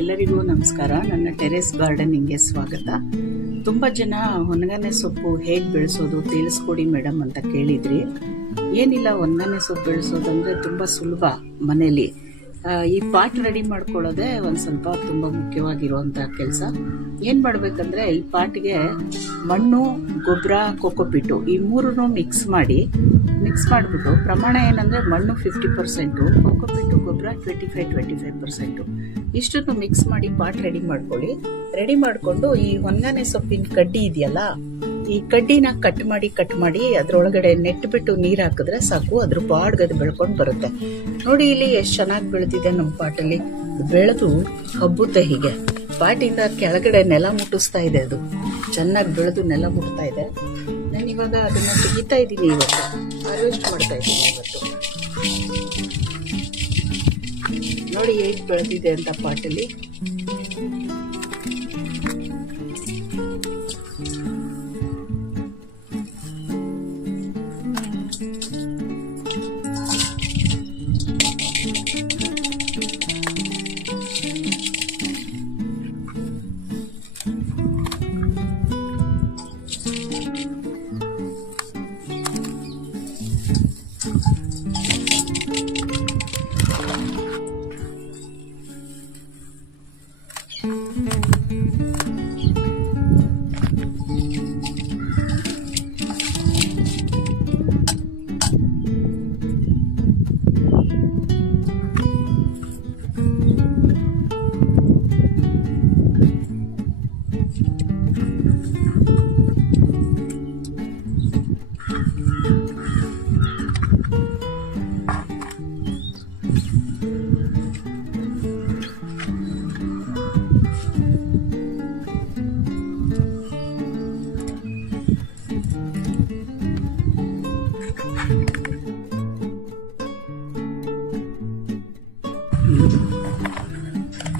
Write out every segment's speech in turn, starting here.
ಎಲ್ಲರಿಗೂ ನಮಸ್ಕಾರ. ನನ್ನ ಟೆರೆಸ್ ಗಾರ್ಡನಿಂಗ್ಗೆ ಸ್ವಾಗತ. ತುಂಬಾ ಜನ ಹೊನಗನೆ ಸೊಪ್ಪು ಹೇಗೆ ಬೆಳೆಸೋದು ತಿಳಿಸ್ಕೊಡಿ ಮೇಡಮ್ ಅಂತ ಕೇಳಿದ್ರಿ. ಏನಿಲ್ಲ, ಹೊನಗನೆ ಸೊಪ್ಪು ಬೆಳೆಸೋದಂದ್ರೆ ತುಂಬಾ ಸುಲಭ. ಮನೇಲಿ ಈ ಪಾಟ್ ರೆಡಿ ಮಾಡ್ಕೊಳ್ಳೋದೇ ಒಂದ್ ಸ್ವಲ್ಪ ತುಂಬಾ ಮುಖ್ಯವಾಗಿರುವಂತ ಕೆಲಸ. ಏನ್ ಮಾಡ್ಬೇಕಂದ್ರೆ, ಈ ಪಾಟ್ಗೆ ಮಣ್ಣು, ಗೊಬ್ಬರ, ಕೊಕೊಪಿಟ್ಟು ಈ ಮೂರನ್ನು ಮಿಕ್ಸ್ ಮಾಡಿಬಿಟ್ಟು, ಪ್ರಮಾಣ ಏನಂದ್ರೆ ಮಣ್ಣು 50%, ಕೊಕೊಪಿಟ್ಟು ಗೊಬ್ಬರ 25% ಇಷ್ಟನ್ನು ಮಿಕ್ಸ್ ಮಾಡಿ ಪಾಟ್ ರೆಡಿ ಮಾಡ್ಕೊಳ್ಳಿ. ರೆಡಿ ಮಾಡ್ಕೊಂಡು ಈ ಹೊನಗನೆ ಸೊಪ್ಪಿನ ಕಡ್ಡಿ ಇದೆಯಲ್ಲ, ಈ ಕಡ್ಡಿನ ಕಟ್ ಮಾಡಿ ಅದ್ರೊಳಗಡೆ ನೆಟ್ಬಿಟ್ಟು ನೀರ್ ಹಾಕಿದ್ರೆ ಸಾಕು, ಅದ್ರ ಬಾಡ್ಗದು ಬೆಳ್ಕೊಂಡು ಬರುತ್ತೆ. ನೋಡಿ ಇಲ್ಲಿ ಎಷ್ಟು ಚೆನ್ನಾಗಿ ಬೆಳೆದಿದೆ ನಮ್ಮ ಪಾಟಲ್ಲಿ. ಬೆಳೆದು ಹಬ್ಬುತ್ತೆ ಹೀಗೆ. ಪಾಟಿಂದ ಕೆಳಗಡೆ ನೆಲ ಮುಟ್ಟಿಸ್ತಾ ಇದೆ, ಅದು ಚೆನ್ನಾಗಿ ಬೆಳೆದು ನೆಲ ಮುಟ್ತಾ ಇದೆ. ನಾನು ಇವಾಗ ಅದನ್ನ ತೆಗಿತಾ ಇದ್ದೀನಿ, ಇವತ್ತು ಹಾರ್ವೆಸ್ಟ್ ಮಾಡ್ತಾ ಇದ್ದೀನಿ. ಇವತ್ತು ನೋಡಿ ಹೇಗೆ ಬೆಳೆದಿದೆ ಅಂತ ಪಾಟಲ್ಲಿ.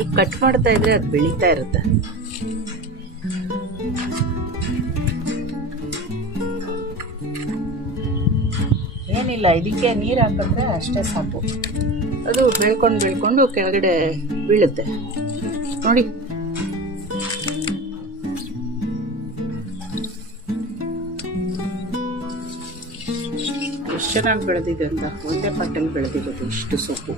ಈಗ ಕಟ್ ಮಾಡ್ತಾ ಇದ್ರೆ ಅದು ಬೆಳೀತಾ ಇರುತ್ತೆ. ಏನಿಲ್ಲ, ಇದಕ್ಕೆ ನೀರ್ ಹಾಕಿದ್ರೆ ಅಷ್ಟೇ ಸಾಕು. ಅದು ಬೆಳ್ಕೊಂಡು ಕೆಳಗಡೆ ಬೀಳುತ್ತೆ ನೋಡಿ. ಎಷ್ಟು ಚೆನ್ನಾಗಿ ಬೆಳೆದಿದೆ ಅಂತ. ಒಂದೇ ಪಾಟಲ್ಲಿ ಬೆಳೆದಿರೋದು ಇಷ್ಟು ಸೊಪ್ಪು.